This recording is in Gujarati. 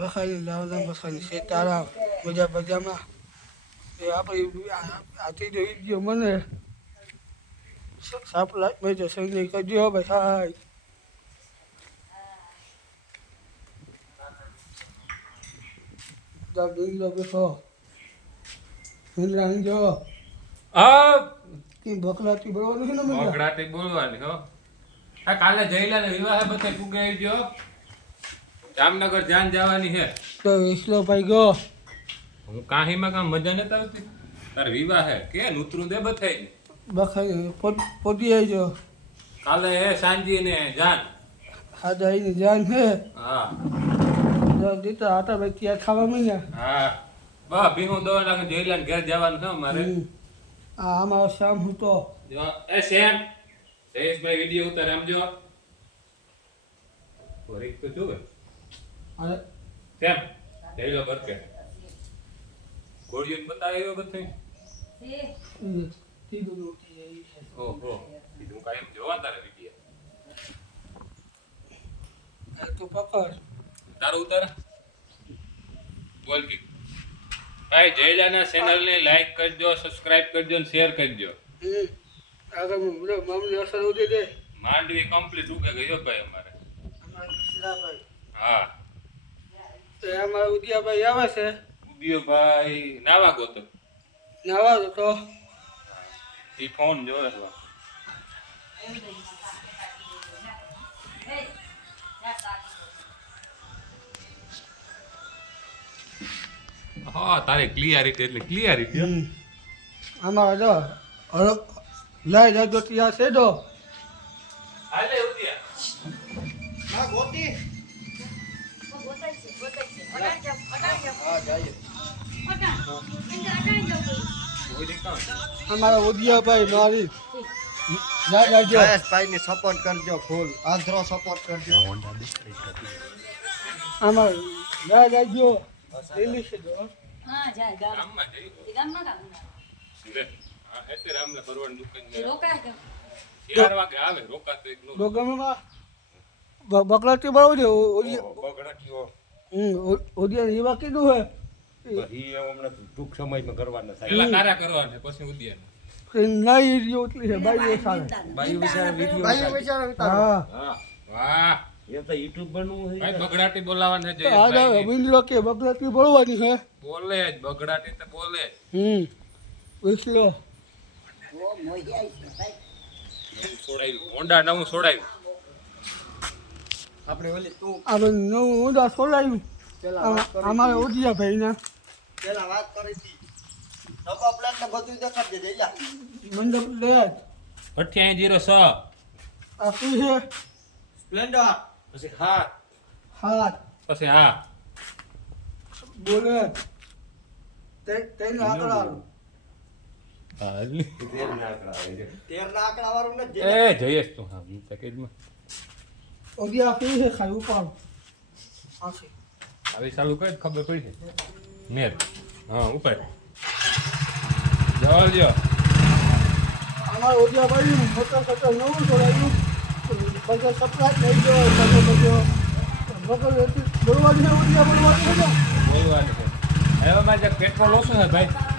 બખાલી લાવલા બખાલી સીતારામ મજા બજામાં એ આપણે આથી જોઈ ગયો મને સાપ લાગ મેં તો સંજય કરજો ભાઈ જબ દિન લો બેઠો હિન્દ્રાણી જો હા કે બકલાતી બોલવાનું છે ને મને બકડાટી બોલવાની હો આ કાલે જઈલા ને વિવાહ બધે પુગાઈ ગયો જામનગર ધ્યાન જવાની છે તો વિસલો ભાઈ ગયો હું કાહીમાં કામ મજા નતા આવતી તાર વિવાહ હે કે નૂતરું દે બથાઈ બખાલી પોતી આવી જો કાલે હે સાંજી ને જાન હાદાઈ જાન હે હા દીતા આટા ભાઈ ત્યાં ખાવા માંગ્યા હા બા ભીહું દવા નાખે જઈલા ને ઘેર જવાનું છે મારે આ અમારો શામ હું તો એ સેમ જયેશભાઈ વિડીયો ઉતારે આમ જો થોડીક તો જોવે અરે સેમ જઈ લો બરકે ગોળીઓ બતાવ્યો બધે તીધું ઉઠી જાય ઓહો કીધું કાયમ જોવા તારે વિડીયો તું પકડ તારું ઉતાર બોલ કે ભાઈ જયલાના ચેનલ ને લાઈક કરજો સબસ્ક્રાઇબ કરજો અને શેર કરજો આગળ મામલી અસર ઉડી દે માંડવી કમ્પ્લીટ ઉગે ગયો ભાઈ અમારે ભાઈ હા તો અમારા ઉદિયાભાઈ આવે છે ઉદિયો ભાઈ નાવા ગોતો નાવા તો એ ફોન જોવે છે હા તારે ક્લિયરિટી એટલે ક્લિયરિટી અમારા જો હળપ લઈ જાજો ત્યાં છે દો હાલે ઉદિયા ના ગોતી અમારા ઉદિયાભાઈ મારી જા જાજો ભાઈ ને સપોર્ટ કરજો ફૂલ આંધ્રો સપોર્ટ કરજો અમાર જા જાજો દિલ્હી છે દો હા જા ગામમાં જઈ ગામમાં કામ લે હા હેતે રામને પરવણ દુકાન રોકા કે 4 વાગે આવે રોકાતો એક નો ડોગમમાં બકલાતી બરાબર છે બગડાટીઓ ઉદિયા એવા કીધું હે ઈ હમણાં ટૂંક સમયમાં કરવાના થાય પેલા તારા કરવાને પછી ઉદિયા નહીં રહ્યો એટલી છે બાઈ સારા બાયુ વિચાર વિડિયો બાઈ વિચાર હા હા વાહ એ તો યુટ્યુબ બનવું ભાઈ બગડાટી બોલાવાને છે આ જયેશભાઈ વિંદલો કે બકલાતી બોલવાની છે બોલે જ બગડાટી તો બોલે વિસલો છોડાયું હોન્ડા નવું છોડાયું આપણે ઓલી તું આપણે નવું ઊંડા છોડાયું અમારે ઉદિયાભાઈ ને પેલા વાત કરી હતી ડબ્બા પ્લેટ ને બધું દેખાડ દે જઈલા મંડપ લેટ 8806 આ શું છે સ્પ્લેન્ડર પછી હાથ હાથ પછી હા બોલે તેને આગળ આવો તેર ના આંકડા વાળું ને એ જયેશ તું હા હું પેકેજમાં ઉદિયા પી છે ખાલી ઉપાડો આ છે આવી ચાલુ કરી ખબર પડી છે મેર હા ઉપર જવા લ્યો અમારે ઉદિયાભાઈ મોટા મોટા નવું છોડાયું બધા સપ્લાય થઈ ગયો બધો બોલવાની છે ઉદિયા બોલવાની છે બોલવાનું છે હવે મારે પેટ્રોલ ઓછું છે ભાઈ